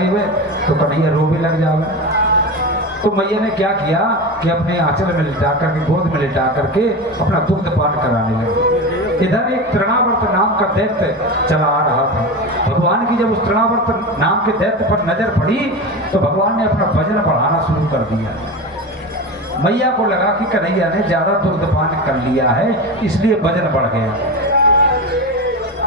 देवे तो कन्हैया रोवे लग जावे। तो मैया ने क्या किया कि अपने आंचल में लिटा करके, गोद में लिटा करके अपना दुग्ध पान कराने लगे। इधर एक तृणावर्त नाम का दैत्य चला आ रहा था। भगवान की जब उस तृणावर्त नाम के दैत्य पर नजर पड़ी तो भगवान ने अपना वजन बढ़ाना शुरू कर दिया। मैया को लगा कि कन्हैया ने ज्यादा दुग्ध पान कर लिया है, इसलिए वजन बढ़ गया।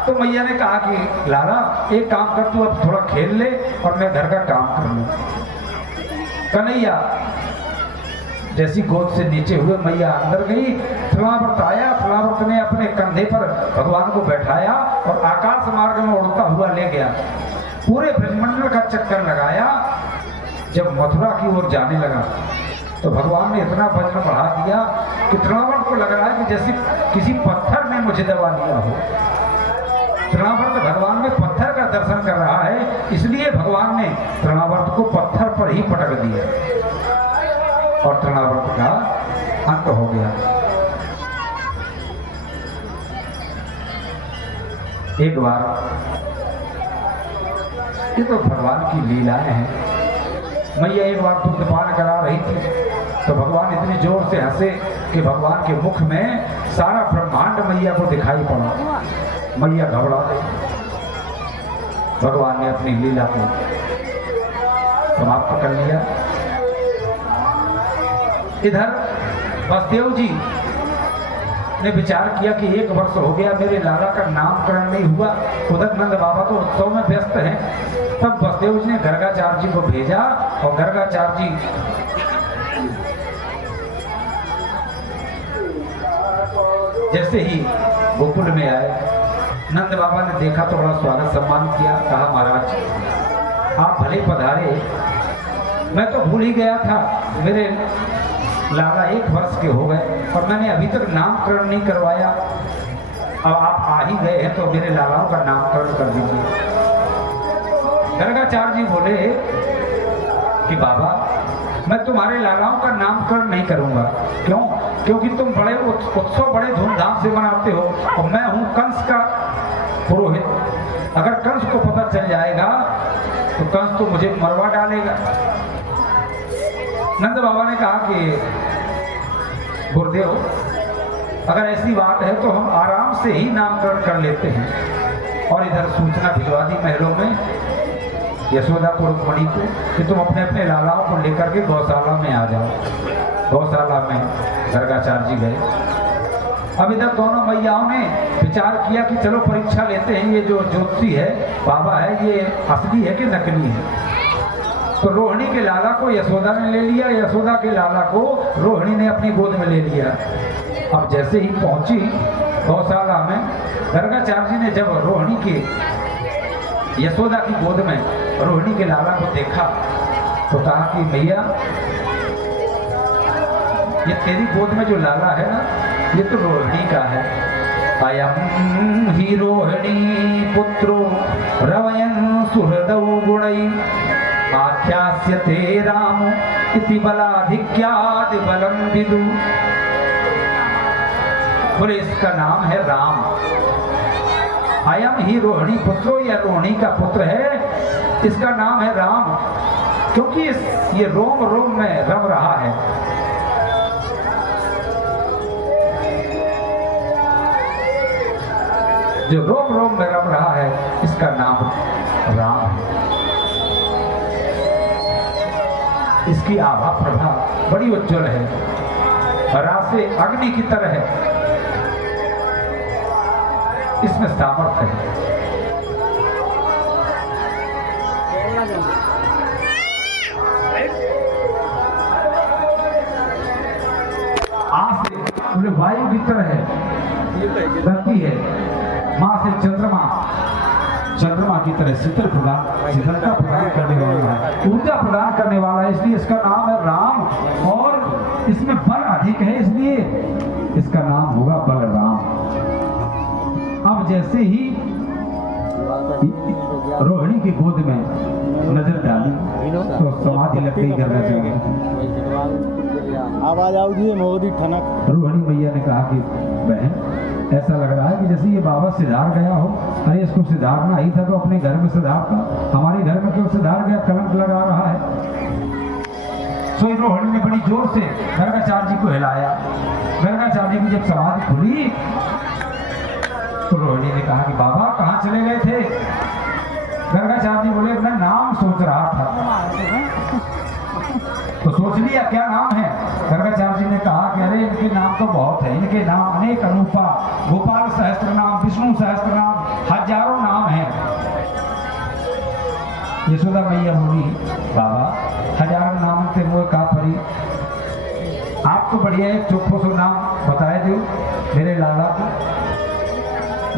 तो मैया ने कहा कि लाला एक काम कर, तू अब थोड़ा खेल ले और मैं घर का काम कर लूं। कन्हैया जैसी गोद से नीचे हुए, मैया अंदर गई। तृणावर्त आया, तृणावर्त ने अपने कंधे पर भगवान को बैठाया और आकाश मार्ग में उड़ता हुआ ले गया। पूरे ब्रह्मंडल का चक्कर लगाया। जब मथुरा की ओर जाने लगा तो भगवान ने इतना वजन बढ़ा दिया कि तृणावर्त को लग रहा है कि जैसे किसी पत्थर ने मुझे दबा लिया हो। तृणावर्त भगवान में पत्थर का दर्शन कर रहा है, इसलिए भगवान ने तृणावर्त को पत्थर पर ही पटक दिया और तृणावर्त का अंत हो गया। एक बार, ये तो भगवान की लीलाएं हैं। मैया एक बार दुग्धपान करा रही थी तो भगवान इतनी जोर से हंसे कि भगवान के मुख में सारा ब्रह्मांड मैया को दिखाई पड़ा। मैया घबरा गई। भगवान ने अपनी लीला को समाप्त कर लिया। इधर वसुदेव जी ने विचार किया कि 1 वर्ष हो गया मेरे लाला का नामकरण नहीं हुआ, उधर नंद बाबा तो उत्सव में व्यस्त हैं। तब वसुदेव जी ने गर्गाचार्य जी को भेजा और गर्गाचार्य जी जैसे ही गोकुल में आए, नंद बाबा ने देखा तो बड़ा स्वागत सम्मान किया। कहा महाराज आप भले पधारे, मैं तो भूल ही गया था मेरे लाला 1 वर्ष के हो गए और मैंने अभी तक नामकरण नहीं करवाया। अब आप आ ही गए हैं तो मेरे लालाओं का नामकरण कर दीजिए। गर्गाचार्य जी बोले कि बाबा मैं तुम्हारे लालाओं का नामकरण नहीं करूंगा। क्यों? क्योंकि तुम बड़े उत्सव बड़े धूमधाम से मनाते हो और मैं हूं कंस का पुरोहित। अगर कंस को पता चल जाएगा तो कंस तो मुझे मरवा डालेगा। नंद बाबा ने कहा कि गुरुदेव अगर ऐसी बात है तो हम आराम से ही नामकरण कर लेते हैं। और इधर सूचना भिजवा दी महलों में यशोदा को, रुक्मणी को कि तुम अपने अपने लालाओं को लेकर के गौशाला में आ जाओ। गौशाला में गर्गाचार्य जी गए। अब इधर दोनों मैयाओं ने विचार किया कि चलो परीक्षा लेते हैं, ये जो ज्योतिषी है बाबा है ये असली है कि नकली है। तो रोहिणी के लाला को यशोदा ने ले लिया, यशोदा के लाला को रोहिणी ने अपनी गोद में ले लिया। अब जैसे ही पहुंची गौशाला में, गर्गाचार्य जी ने जब रोहिणी के यशोदा की गोद में रोहिणी के लाला को देखा तो कहा कि मैया ये तेरी गोद में जो लाला है ना ये तो रोहिणी का है। अयं हि रोहिणी पुत्रो रवयन् सुहृदौ गुणै आख्यास्यते राम इति बलाधिक्यादि बलम विदु। बोले इसका नाम है राम। अयम ही रोहिणी पुत्रो, यह रोहिणी का पुत्र है, इसका नाम है राम क्योंकि ये रोम रोम में रम रहा है। जो रोम रोम में रम रहा है इसका नाम राम है। इसकी आभा प्रभा बड़ी उज्जवल है, रासे अग्नि की तरह है, इसमें सामर्थ्य है। आसे बोले वायु की तरह है, गति है। मां से चंद्रमा, चंद्रमा की तरह शीतलता प्रदान करने वाला है, ऊर्जा प्रदान करने वाला है, इसलिए इसका नाम है राम। और इसमें बल अधिक है इसलिए इसका नाम होगा बलराम। अब जैसे ही रोहिणी की गोद में नजर डाली तो समाधि लग गई। आवाज आओगी मोदी ठनक। रोहिणी मैया ने कहा कि बहन ऐसा लग रहा है कि जैसे ये बाबा सिधार गया हो। अरे इसको सिधारना ही था तो अपने घर में सिधारता, हमारे घर में क्यों सिधार सुधार गया, कलंक लगा रहा है। सो रोहिणी ने बड़ी जोर से गर्गाचार्य जी को हिलाया। गर्गाचार्य जी की जब समाधि खुली तो रोहिणी ने कहा कि बाबा कहाँ चले गए थे? गर्गाचार्य जी बोले अपना नाम सोच रहा था। तो सोच लिया क्या नाम है? गर्गाचार्य जी ने कहा कि अरे इनके नाम तो बहुत है, इनके नाम अनेक अनुपा, गोपाल सहस्त्र नाम, विष्णु सहस्त्र नाम, हजारों नाम हैं। यशोदा मैया बोली बाबा हजारों नाम थे वो का परी, आप तो बढ़िया एक चुप्पो सो नाम बताए दो मेरे लाला को।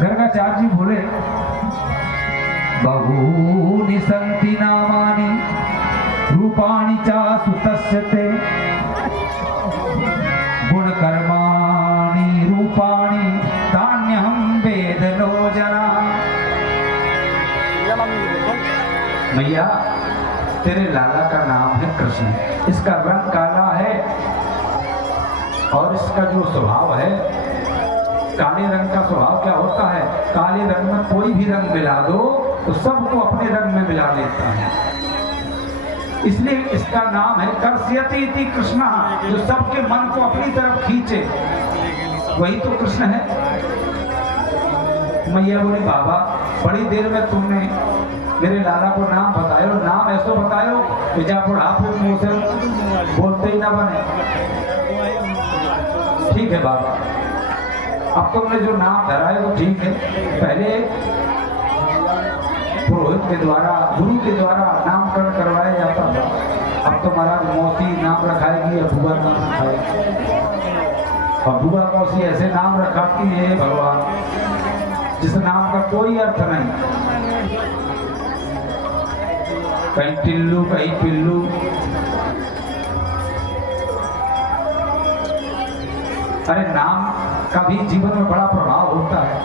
गर्गाचार्य जी बोले बहूनि सन्ति नामानि रूपाणि च सुतस्य ते गुणकर्माणि रूपाणि तान्यहं वेद नो जना। मैया तेरे लाला का नाम है कृष्ण, इसका रंग काला है और इसका जो स्वभाव है, काले रंग का स्वभाव क्या होता है? काले रंग में कोई भी रंग मिला दो तो सबको अपने रंग में मिला लेता है। इसलिए इसका नाम है कर्ष्यति इति कृष्ण, जो सबके मन को अपनी तरफ खींचे, वही तो कृष्ण है। मैया बोली बाबा बड़ी देर में तुमने मेरे लाला को नाम बतायो, नाम ऐसो बतायो कि जा बुढ़ापे मुंह से बोलते ही ना बने। ठीक है बाबा, अब तुमने जो नाम धरा है वो ठीक है। पहले पुरोहित के द्वारा, गुरु के द्वारा नामकरण करवाया जाता था। अब तो महाराज मौसी नाम रखाएगी या बुआ नाम रखाएगी, और बुआ मौसी ऐसे नाम रखाती है भगवान जिस नाम का कोई अर्थ नहीं। कहीं टिल्लू कहीं पिल्लू। अरे नाम का भी जीवन में बड़ा प्रभाव होता है।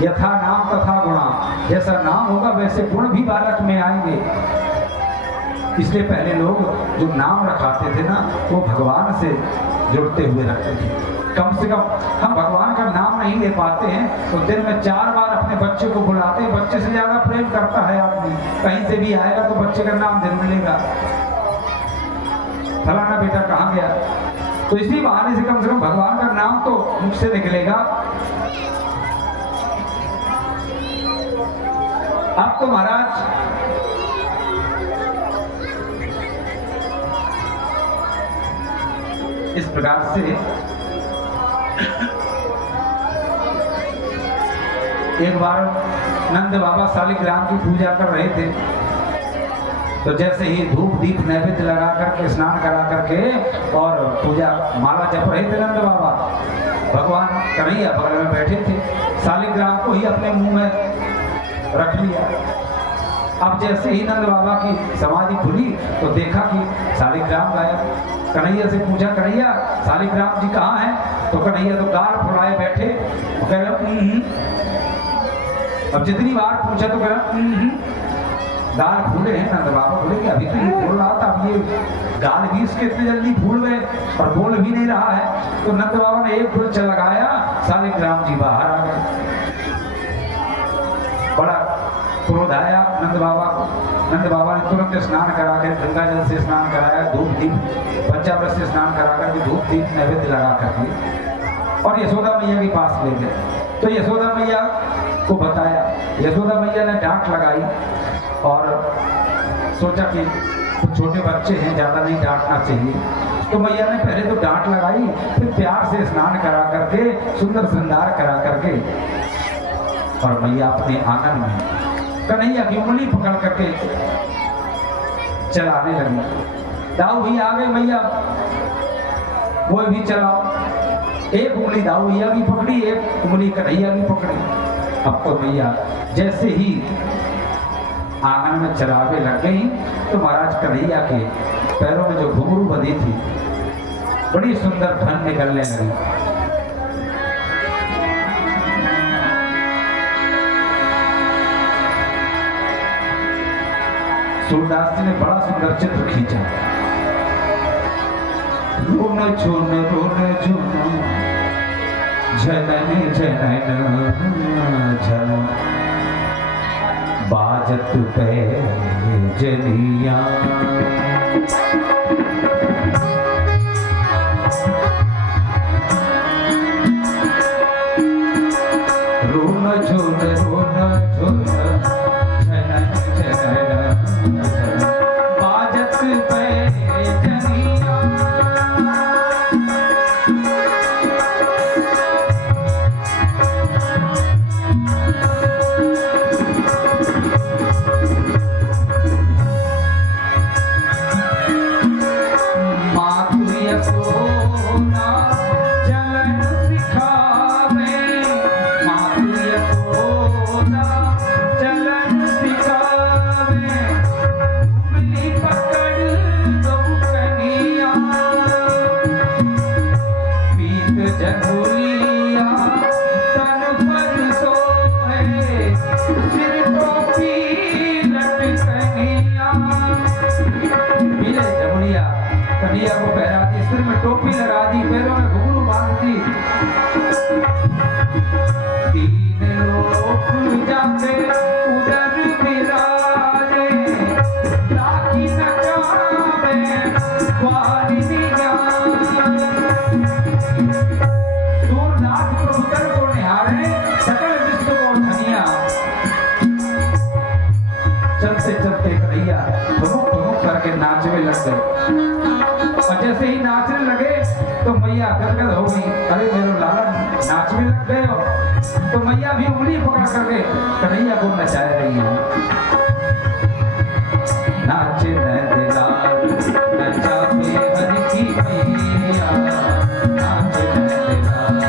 यथा नाम तथा गुणा, जैसा नाम होगा वैसे गुण भी बालक में आएंगे। इसलिए पहले लोग जो नाम रखाते थे ना वो भगवान से जुड़ते हुए रखते थे। कम से कम हम भगवान का नाम नहीं ले पाते हैं तो दिन में 4 बार अपने बच्चे को बुलाते हैं। बच्चे से ज्यादा प्रेम करता है आदमी, कहीं से भी आएगा तो बच्चे का नाम जरूर मिलेगा, फलाना बेटा कहाँ गया। तो इसी बहाने से कम भगवान का नाम तो मुख से निकलेगा। अब तो महाराज इस प्रकार से एक बार नंद बाबा शालिग्राम की पूजा कर रहे थे, तो जैसे ही धूप दीप नैवेद्य लगा करके स्नान करा करके और पूजा माला जप रहे थे नंद बाबा, भगवान कन्हैया बगल में बैठे थे, शालिग्राम को ही अपने मुंह में रख लिया। अब जैसे ही नंद बाबा की समाधि खुली तो देखा कि शालिग्राम गायब। कन्हैया से पूछा कन्हैया शालिग्राम जी कहाँ हैं? तो कन्हैया तो गाल फुलाए बैठे, कह रहे अब जितनी बार पूछा तो कह रहा गाल फूले हैं। नंद बाबा बोले कि अभी तो ये बोल रहा था, अब ये गाल भी इसके इतने जल्दी फूल गए और बोल भी नहीं रहा है। तो नंद बाबा ने एक गुच्छा लगाया, शालिग्राम जी बाहर आ गए। बड़ा क्रोध आया नंद बाबा को। नंद बाबा ने तुरंत स्नान करा कर, गंगा जल से स्नान कराया, धूप दीप पंचामृत से स्नान करा कर, धूप दीप नैवेद्य लगा कर और यशोदा मैया के पास ले गए। तो यशोदा मैया को बताया, यशोदा मैया ने डांट लगाई और सोचा कि छोटे बच्चे हैं, ज़्यादा नहीं डांटना चाहिए। तो मैया ने पहले तो डांट लगाई, फिर प्यार से स्नान करा करके, सुंदर श्रृंगार करा करके और मैया अपने आंगन में कन्हैया की उंगली पकड़ करके चलाने लगी। दाऊ भी आ गए मैया, वो भी चलाओ। एक उंगली दाऊ भैया की पकड़ी, एक उंगली कन्हैया की पकड़ी। अब तो मैया जैसे ही आंगन में चरावे लग गई तो महाराज कन्हैया के पैरों में जो घुंघरू बंधी थी बड़ी सुंदर धन निकलने लगी। सूरदास जी ने बड़ा सुंदर चित्र खींचा। रोन झुन जनन जनन झन बार बाजत पे जनिया रोन झोन झनन झनन बाजत पे जनिया कन्हैया को पहरा दी, सिर में टोपी लगा दी, पैरों में घुंघरू बांध दी। तीन लोक जाते उधर विराजे, ताकि न जावे वारिनियां। सूरनाथ प्रभुतर को निहारे सकल विश्व को धनिया। चलते चलते कन्हैया ठुमुक ठुमुक करके नाचने लग गए। और जैसे ही नाचने लगे तो मैया गदगद हो गई। अरे मेरे लाला नाचने लग गए हो। तो मैया भी उंगली पकड़ करके कन्हैया को नचा रही है। नाचे नंदलाल नचा हरि की मैया, नाचे नंदलाल।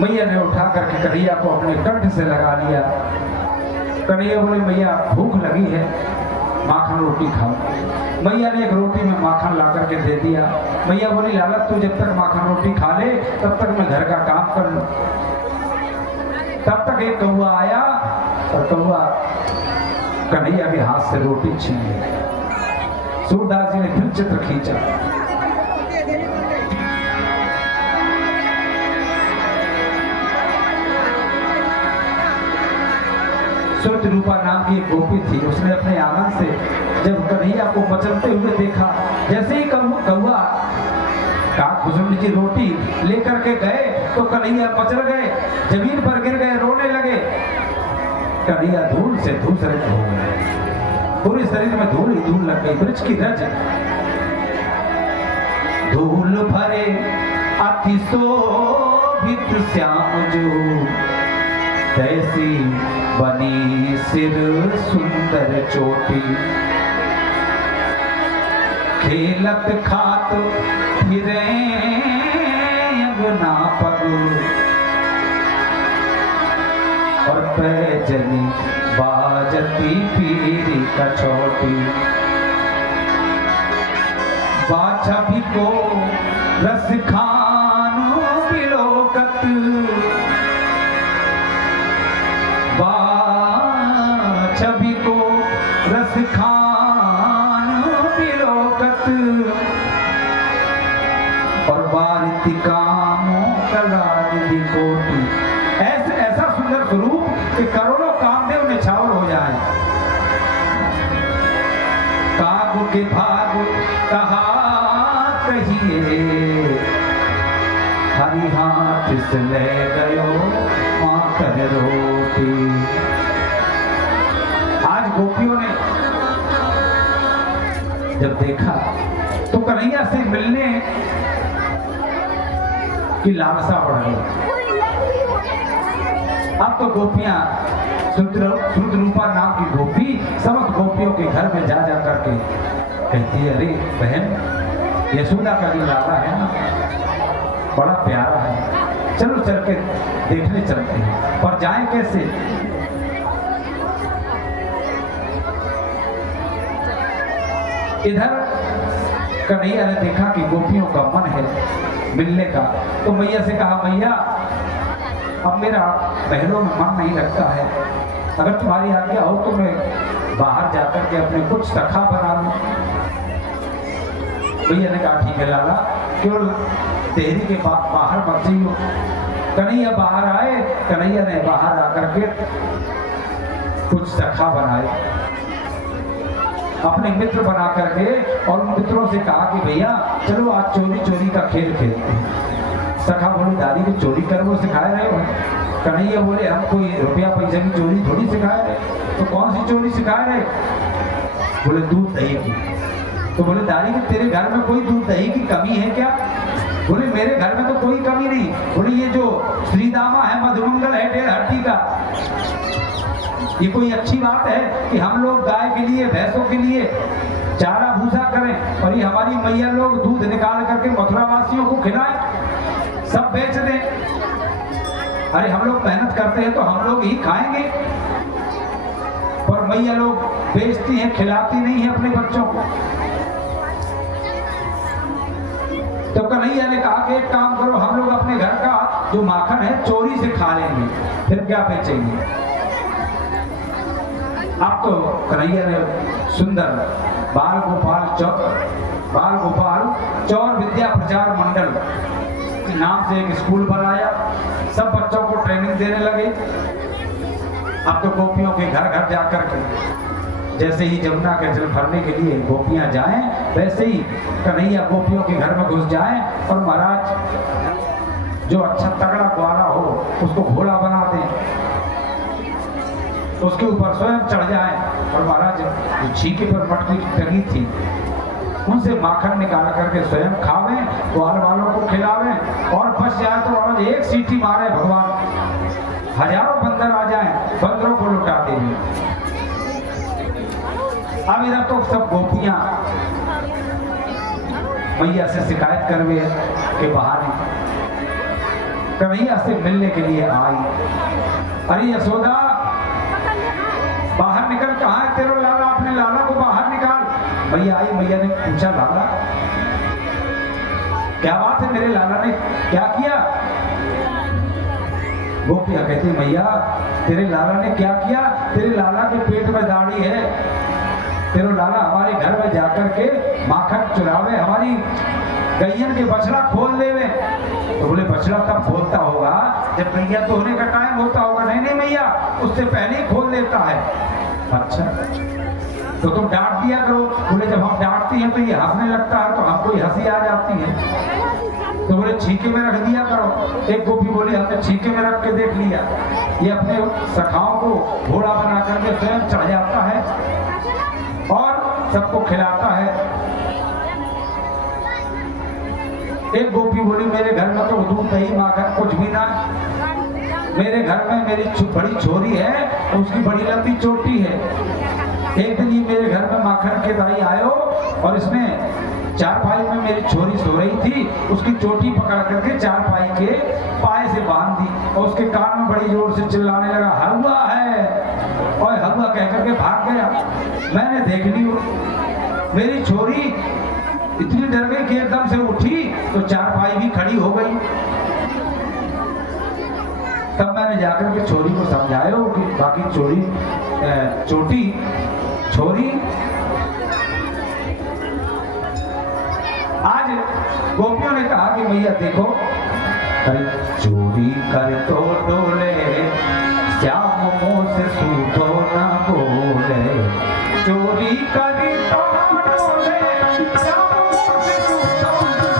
मैया ने उठा करके कन्हैया को अपने कंठ से लगा लिया। कन्हैया बोले मैया भूख लगी है, माखन रोटी खाओ। मैया ने एक रोटी में माखन ला करके दे दिया। मैया बोली लाला तू जब तक माखन रोटी खा ले तब तक मैं घर का काम कर लूं। तब तक एक कौआ आया और कौआ कन्हैया के हाथ से रोटी छीन ली। सूरदास जी ने फिर चित्र खींचा। सुरत रूपा नाम की एक गोपी थी। उसने अपने आंगन से जब कन्हैया को मचलते हुए देखा, जैसे ही कौआ काकभूषण जी रोटी लेकर के गए तो कन्हैया मचल गए, जमीन पर गिर गए, रोने लगे। कन्हैया धूल से धूसरित हो गए, पूरे शरीर में धूल ही धूल लग गई, वृक्ष की रज। धूल भरे अति शोभित श्याम जो, तैसी बनी सिर सुंदर चोटी। खेलत खात फिरे अंगना पग, और पैजनी बाजती पीरी कछोटी। बाछा भी को रस खानो बिलोकत, बाछा भी को रस खानो बिलोकत, और बारिति कामों कलानिधि कोटि। ऐसा सुंदर स्वरूप कि करोड़ों कामदेव निछावर हो जाए। काग के भाग कहा कहिए, हरि हाथ से ले गयो माखन रोटी। आज गोपियों ने जब देखा तो कन्हैया से मिलने की लालसा बढ़ गई। अब तो गोपियां रुद्रूपा नाम की गोपी समस्त गोपियों के घर में जा जा करके कहती है, अरे बहन यशोदा का जो लाला है ना बड़ा प्यारा है, चलो चल के देखने चलते हैं। और जाएं कैसे? इधर कन्हैया ने देखा कि गोपियों का मन है मिलने का, तो मैया से कहा, मैया अब मेरा महलों में मन नहीं लगता है, अगर तुम्हारी आज्ञा हो तो मैं बाहर जाकर के अपने कुछ सखा बना लूं। भैया ने कहा, ठीक है लाला, केवल देहरी के बाहर मत जाइयो। कन्हैया बाहर आए, कन्हैया ने बाहर आकर के कुछ सखा बनाए, अपने मित्र बना करके, और उन मित्रों से कहा कि भैया चलो आज चोरी चोरी का खेल खेलते हैं। सखा बोले, दादी को चोरी कर वो सिखाए रहे हो? कन्हैया बोले, हम कोई रुपया पैसा की चोरी थोड़ी सिखाए रहे। तो कौन सी चोरी सिखाए रहे? बोले दूध दही की। तो बोले, दादी तेरे घर में कोई दूध दही की कमी है क्या? बोले, मेरे घर में तो कोई कमी नहीं। बोले, ये जो श्रीदामा है मधुमंगल है ढेर हड्डी का, ये कोई अच्छी बात है कि हम लोग गाय के लिए भैंसों के लिए चारा भूसा करें और ये हमारी मैया लोग दूध निकाल करके मथुरा वासियों को खिलाएं, सब बेच दें? अरे हम लोग मेहनत करते हैं तो हम लोग ही खाएंगे, पर मैया लोग बेचती हैं, खिलाती नहीं है अपने बच्चों को। तो कन्हैया ने कहा कि एक काम करो, हम लोग अपने घर का जो माखन है चोरी से खा लेंगे, फिर क्या बेचेंगे। अब तो कन्हैया ने सुंदर बाल गोपाल चौर विद्या प्रचार मंडल के नाम से एक स्कूल बनाया, सब बच्चों को ट्रेनिंग देने लगे। अब तो गोपियों के घर घर जाकर के, जैसे ही जमुना के जल भरने के लिए गोपियां जाएं, वैसे ही कन्हैया गोपियों के घर में घुस जाएं, और महाराज जो अच्छा तगड़ा ग्वाला हो उसको घोड़ा बना दें, उसके ऊपर स्वयं चढ़ जाए, और महाराज जो छीके पर मटकी टंगी थी उनसे माखन निकाल करके स्वयं खावें, ग्वाल वालों को खिलावें, और बच जाए तो महाराज एक सीटी मारे भगवान, हजारों बंदर आ जाएं, बंदरों को लुटा देंगे। अब इधर तो सब गोपियां मैया से शिकायत करवे के बहाने कन्हैया से मिलने के लिए आई। अरे यशोदा बाहर निकल, कहाँ है तेरा लाला? अपने लाला को बाहर निकाल। मैया आई, मैया ने पूछा, लाला क्या बात है, मेरे लाला ने क्या किया? गोपियां कहती, मैया तेरे लाला ने क्या किया? तेरे लाला के पेट में दाढ़ी है, तेरा लाला हमारे घर में जाकर के माखन चुरावे, हमारी गैयन के बछड़ा खोल देवे। तो बोले, बछड़ा तब खोलता होगा जब गैया तो होने का टाइम होता होगा। नहीं नहीं मैया, उससे पहले ही खोल देता है। अच्छा, तो तुम डांट दिया करो। बोले, जब हम डांटती हैं तो ये हंसने लगता है, तो हमको ही हंसी आ जाती है। तो बोले छीके में रख दिया करो। एक गोपी बोली हमने छीके में रख के देख लिया, ये अपने सखाओं को घोड़ा बना करके स्वयं चढ़ जाता है और सबको खिलाता है। एक गोपी बोली मेरे घर में तो दूध दही माखन कुछ भी ना, मेरे घर में मेरी बड़ी छोरी है तो उसकी बड़ी लंबी चोटी है। एक दिन ये मेरे घर में माखन के दाई आयो और इसमें चारपाई में मेरी छोरी सो रही थी, उसकी चोटी पकड़ करके चारपाई के पाए से बांध दी और उसके कान में बड़ी जोर से चिल्लाने लगा हलवा है, और हलवा कह करके भाग गया। मैंने देख ली मेरी छोरी इतनी डर गई कि एकदम से उठी तो चारपाई भी खड़ी हो गई। तब मैंने जाकर के छोरी को समझाया कि बाकी चोटी छोरी आज गोपियों ने कहा कि भैया देखो, अरे चोरी कर तो डोले श्याम मुंह से सूतो ना बोले, चोरी कर तो डोले श्याम मुंह से सूतो ना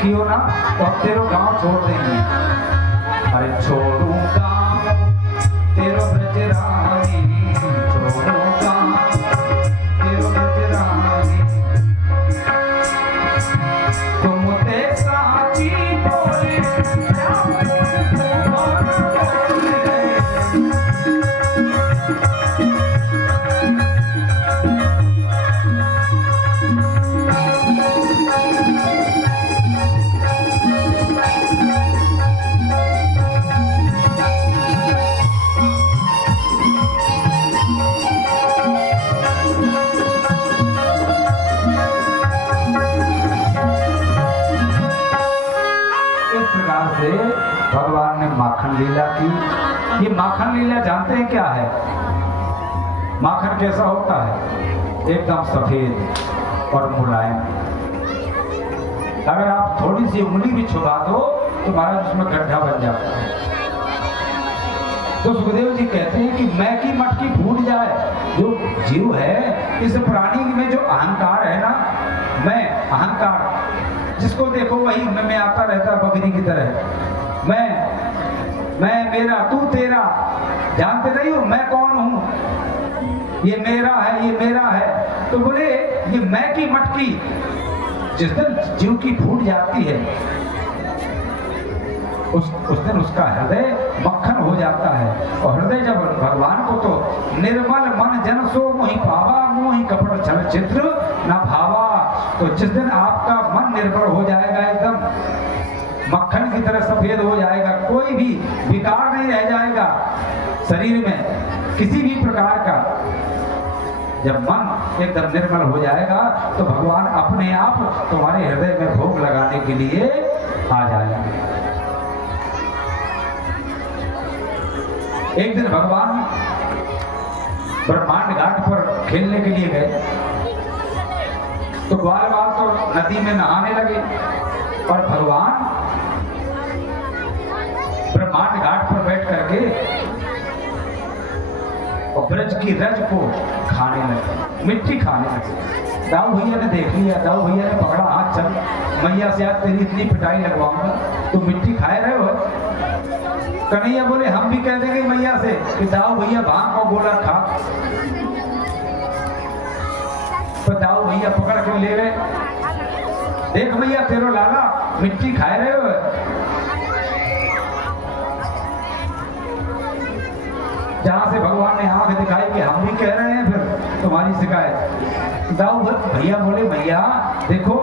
कियो ना तो अब तेरो गांव छोड़ देंगे। अरे छोड़ू गांव तेरो ब्रज रानी, छोड़ू गांव तेरो ब्रज रानी, तुम ते साची बोले भगवान ने माखन लीला की। ये माखन लीला जानते हैं क्या है? माखन कैसा होता है? एकदम सफेद और मुलायम। अगर आप थोड़ी सी उंगली भी छुपा दो तो महाराज उसमें गड्ढा बन जाता है। तो सुखदेव जी कहते हैं कि मैं की मटकी फूट जाए। जो जीव है, इस प्राणी में जो अहंकार है ना, मैं अहंकार, जिसको देखो वही मैं आता रहता है बकरी की तरह। मैं मेरा तू तेरा, जानते नहीं हो मैं कौन हूं, ये मेरा है, ये मेरा है। तो बोले ये मैं की मटकी जिस दिन जीव की फूट जाती है, उस दिन उसका हृदय मक्खन हो जाता है। और हृदय जब भगवान को तो निर्मल मन जन सो मोहि पावा, मोहि कपट छल चित्र न भावा। तो जिस दिन आपका मन निर्भर हो जाएगा, एकदम मक्खन की तरह सफेद हो जाएगा, कोई भी विकार नहीं रह जाएगा शरीर में किसी भी प्रकार का, जब मन एकदम निर्मल हो जाएगा तो भगवान अपने आप तुम्हारे हृदय में भोग लगाने के लिए आ जाएंगे। एक दिन भगवान ब्रह्मांड घाट पर खेलने के लिए गए, तो ग्वाल बाल तो नदी में नहाने लगे और भगवान ब्रह्मांड घाट पर बैठ करके और ब्रज की रज को खाने लगे, मिट्टी खाने लगे। दाऊ भैया ने देख लिया, दाऊ भैया ने पकड़ा, हाथ चल मैया से आज तेरी इतनी पिटाई लगवाऊंगा, तुम मिट्टी खाए रहे हो। कन्हैया बोले हम भी कह देंगे मैया से कि दाऊ भैया भांग को गोला खा। तो दाऊ भैया पकड़ के ले गए, देख भैया तेरो लाला मिट्टी खाए रहे हो। जहां से भगवान ने आंख दिखाई कि हम भी कह रहे हैं फिर तुम्हारी शिकायत। दाऊ भैया बोले भैया देखो,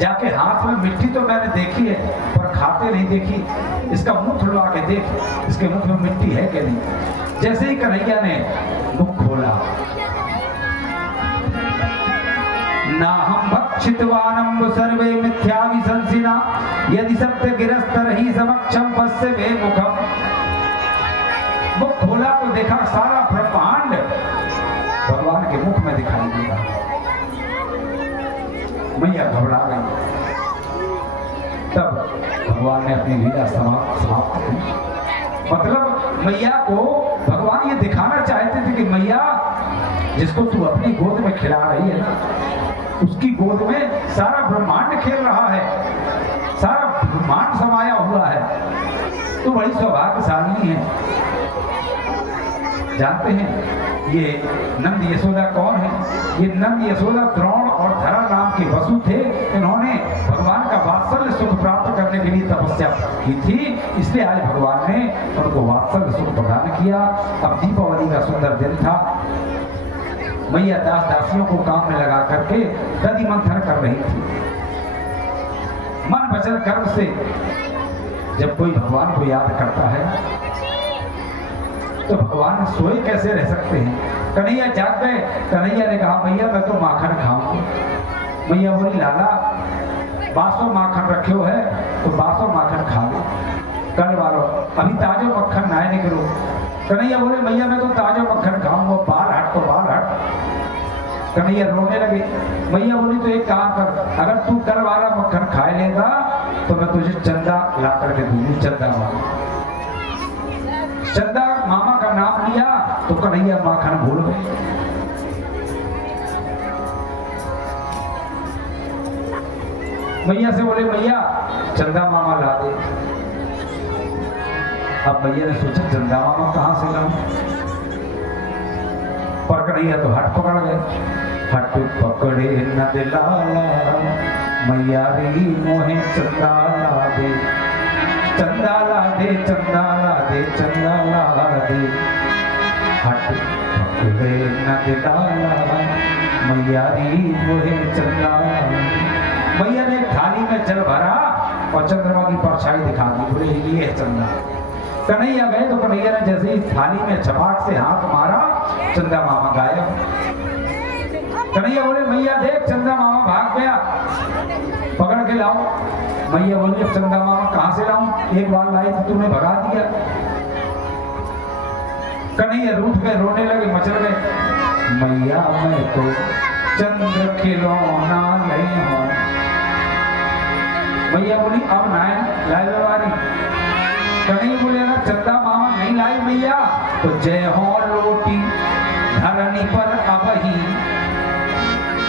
जाके हाथ में मिट्टी तो मैंने देखी है पर खाते नहीं देखी, इसका मुंह खुलवा के देख, इसके मुंह में मिट्टी है कि नहीं। जैसे ही कन्हैया ने मुख खोला, ना हम भक्षितवानम सर्वे मिथ्या विशंसिना, यदि सत्य गिरस्तर ही समक्षम पश्य वे मुखम। मुख खोला तो देखा सारा ब्रह्मांड भगवान के मुख में दिखाई दिया। मैया घबरा गई। तब भगवान ने अपनी लीला समाप्त की। मतलब मैया को भगवान ये दिखाना चाहते थे कि मैया जिसको तू अपनी गोद में खिला रही है ना, उसकी गोद में सारा ब्रह्मांड खेल रहा है, सारा ब्रह्मांड समाया हुआ है, तो बड़ी सौभाग्यशाली है। जानते हैं ये नंद यशोदा कौन है? ये नंद यशोदा द्रोण और धरा नाम के वसु थे। इन्होंने भगवान का वात्सल्य सुख प्राप्त करने के लिए तपस्या की थी, इसलिए आज भगवान ने उनको वात्सल्य सुख प्रदान किया। अब दीपावली का सुंदर दिन था। मैया दास दासियों को काम में लगा करके दधि मंथन कर रही थी। मन वचन कर्म से जब कोई भगवान को याद करता है तो भगवान सोए कैसे रह सकते हैं। कन्हैया जाग गए। कन्हैया ने कहा भैया मैं तो माखन खाऊंगा। मैया बोली लाला बासो माखन रखे हो है तो बासो माखन खा लो, कल वालो अभी ताजो मक्खन ना निकलो। कन्हैया बोले मैया मैं तो ताजो मक्खन खाऊंगा, बाल हट तो बाल हट। कन्हैया रोने लगे। मैया बोली तो एक काम कर, अगर तू कल वाला मक्खन खाए लेगा तो मैं तुझे चंदा ला करके दूंगी। चंदा मामा, चंदा मामा का नाम लिया तो कन्हैया माखन भूल गए। मैया से बोले मैया चंदा मामा ला दे। अब मैया ने सोचा चंदा मामा कहां से लाऊं, पर कन्हैया तो हट पकड़ गए। हट पकड़े न दिलाला मैया री मोहे चंदा ला दे, चंदा ला दे, चंदा ला दे, चंदा ला दे। हट पकड़े न दिलाला मैया री मोहे चंदा। मैया ने थाली में जल भरा और चंद्रमा की परछाई दिखा दी। बोले ये है चंदा। कन्हैया गए तो कन्हैया ने जैसे ही थाली में छपाक से हाथ मारा, चंदा मामा गायब। कन्हैया बोले मैया देख चंदा मामा भाग गया, पकड़ के लाओ। मैया बोली अब चंदा मामा कहां से लाऊं, एक बार लाई तो तुमने भगा दिया। कन्हैया रूठ गए, रोने लगे, मचल गए। मैया मैं तो चंद्र खिलौना नहीं हो। मैया बोली अब ना लाई वारी। कहीं बोले ना चंदा मामा नहीं लाई मैया तो जय हो रोटी धरनी पर अब ही।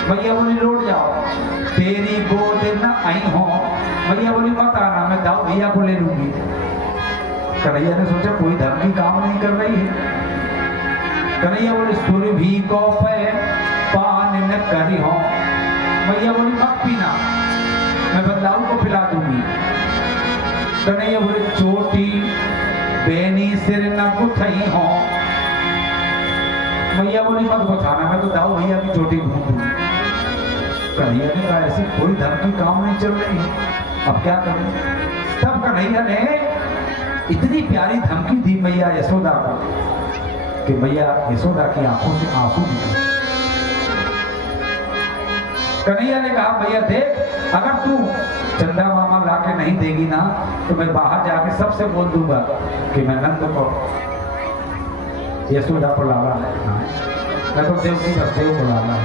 मैया बोली लौट जाओ तेरी गोद न आई हो। मैया बोली मत आना मैं दाऊ भैया को ले लूंगी। कन्हैया ने सोचा कोई धर्म की काम नहीं कर रही है। कन्हैया बोली सुर भी को पे पान न करी हो। मैया बोली मत पीना मैं बदलाव को पिला दूंगी। कन्हैया बोले चोटी बेनी सिर न गुथई हो। मैया बोली मत गुथाना मैं तो दाऊ भैया की चोटी घूम दूंगी। कन्हैया ने कहा ऐसी कोई धर्म की काम नहीं चल रही है अब क्या करें। तब कन्हैया ने इतनी प्यारी धमकी दी मैया यशोदा को कि मैया यशोदा की आंखों से आंसू निकले। कन्हैया ने कहा भैया देख अगर तू चंदा मामा लाके नहीं देगी ना तो मैं बाहर जाके सबसे बोल दूंगा कि मैं नंद को यशोदा को लाला मैं तो देव की देव को लाला।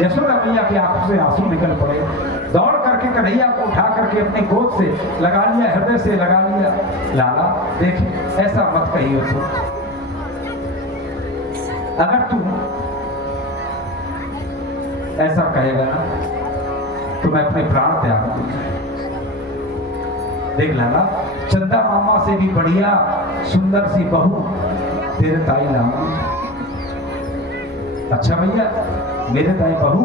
यशोदा मैया की आंखों से आंसू निकल पड़े। दौड़ करके कन्हैया को उठा करके अपने गोद से लगा लिया हृदय से लगा लिया। लाला देख ऐसा मत कहियो तू। अगर तू ऐसा कहेगा ना तो मैं अपने प्राण त्याग दूंगा। देख लाला चंदा मामा से भी बढ़िया सुंदर सी बहू तेरे ताई लामा। अच्छा भैया मेरे ताई बहू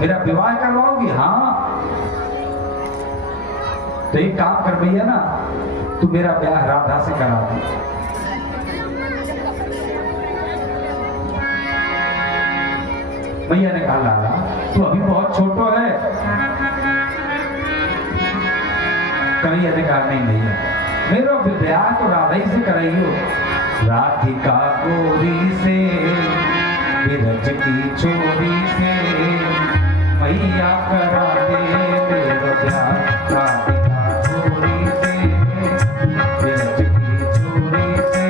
मेरा विवाह करवाओगी। हाँ तो एक काम कर भैया ना तू मेरा ब्याह राधा से करा दे। भैया ने कहा लाला तू अभी बहुत छोटो है। कन्हैया ने कहा नहीं भैया मेरा ब्याह तो राधा ही से कराइयो। राधिका गोरी से बिरज की छोरी से मैया करा दे मेरा ब्याह। राधिका छोरी से बिरज की छोरी से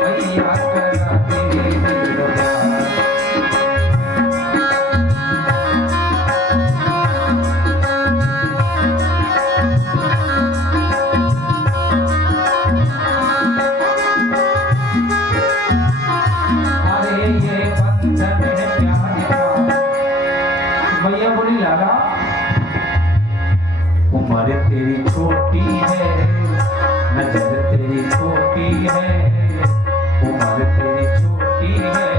मैया करा दे मेरा ब्याह। मैया बोली लाला उम्र तेरी छोटी है नजर तेरी छोटी है। उम्र तेरी छोटी है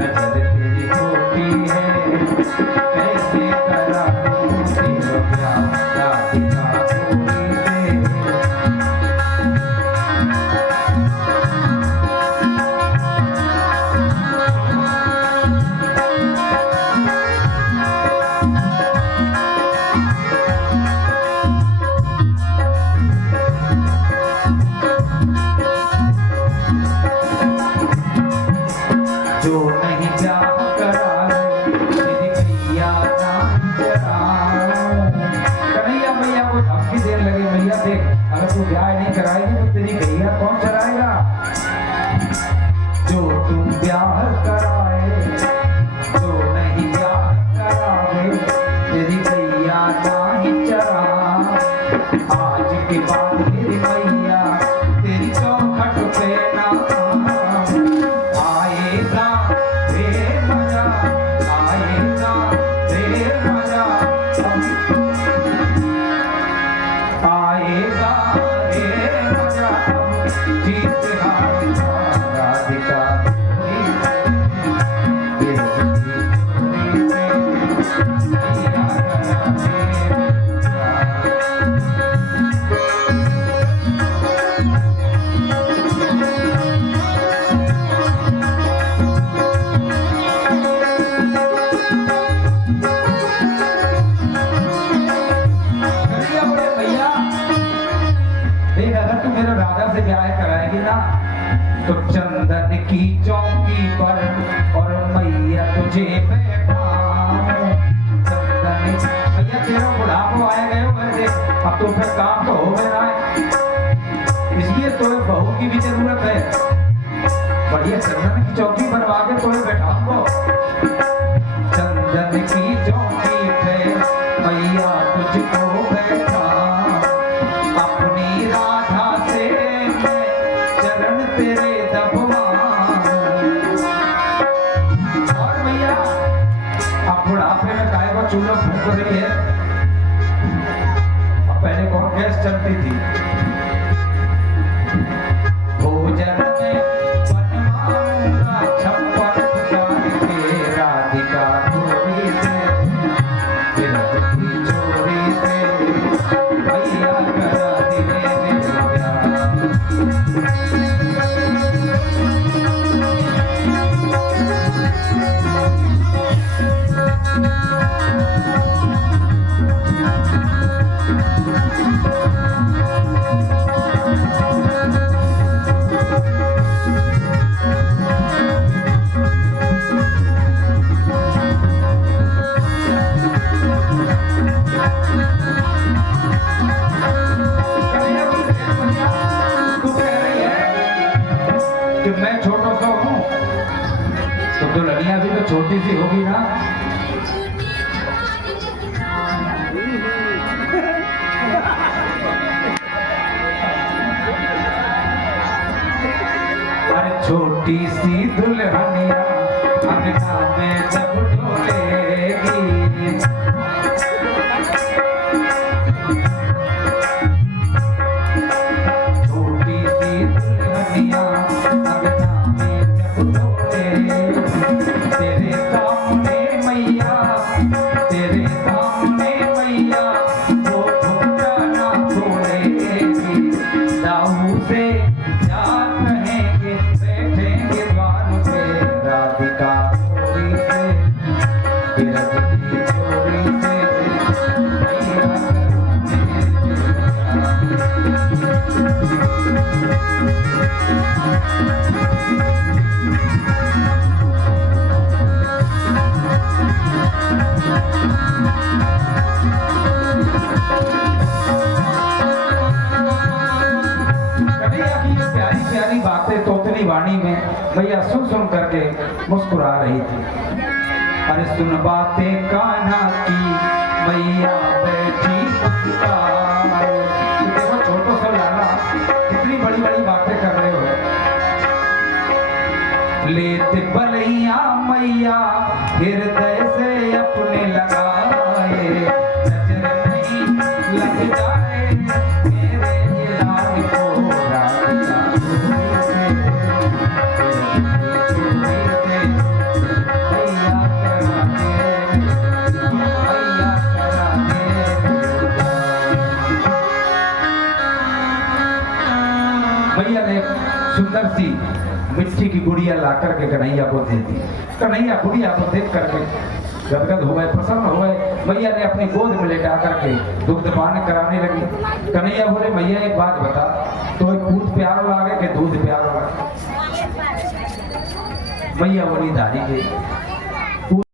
नजर तेरी छोटी है। कैसे करा दूं तेरा प्यार राधिका गोरी से। जो नहीं ब्याह कराए तेरी मैया जान चराओ। कन्हैया मैया को धमकी देने लगे मैया देख अगर तू ब्याह नहीं कराएगी तो तेरी गैया कौन चराएगा। जो तुम ब्याह कराए जो नहीं ब्याह करावे तेरी गैया नहीं चरा। आज के बाद मेरी मैया तेरी चौखट पे ना आएगा रे मजा। आएगा रे मजा आएगा रे मजा। जीत राधिका तो चंदन की चौकी पर और मैया तुझे बैठाऊं। चंदन भैया तेरा बुढ़ापो आए गए हो मेरे अब तो फिर काम तो हो गया है इसलिए तो बहू की भी जरूरत है। बढ़िया चंदन की चौकी बनवा के तो बैठाऊंगा। चंदन की चौकी पे मैया तुझको बैठा, अपनी राधा से मैं चरण तेरे दबवा। और मैया अब बुढ़ापे में गाय का चूल्हा फूंक रही है। अब पहले कौन गैस चलती थी? भोजन में बनवाऊंगा 56 प्रकार के, राधिका चोरी से विरह की चोरी से मैया करा दिले मेरा प्यार। कि मैं छोटा सा हूँ तो दुल्हनिया भी तो छोटी सी होगी ना। अरे छोटी सी दुल्हनिया अंगना में जब डोलेगी, छोटी सी दुल्हनिया तेरे सामने मैया, तेरे सामने मैया वो ठुमका ना छोड़ेगी। दाऊ से क्या कहेंगे, बैठेंगे द्वार पे, राधिका चोरी से विरह की चोरी से मैया प्यारी बातें तोतली वाणी में भैया सुन सुन करके मुस्कुरा रही थी। अरे सुन बातें कान्हा की मैया बैठी मुस्कुराए। देखो छोटो सा लाला कितनी बड़ी बड़ी बातें कर रहे हो। लेते बलैया मैया हृदय से अपने लगाए, नजर नहीं लग जाए मेरे लाल को, राधिका भैया ने सुंदर सी मिट्टी की गुड़िया ला करके कन्हैया को दे दी। कन्हैया गुड़िया को देख करके गदगद हो गए, प्रसन्न हो गए। मैया ने अपनी गोद में लेटा करके दुग्ध पान कराने लगी। कन्हैया बोले मैया एक बात बता, तो दूध प्यारो लागे कि दूध प्यारो लागे? मैया बोली दादी के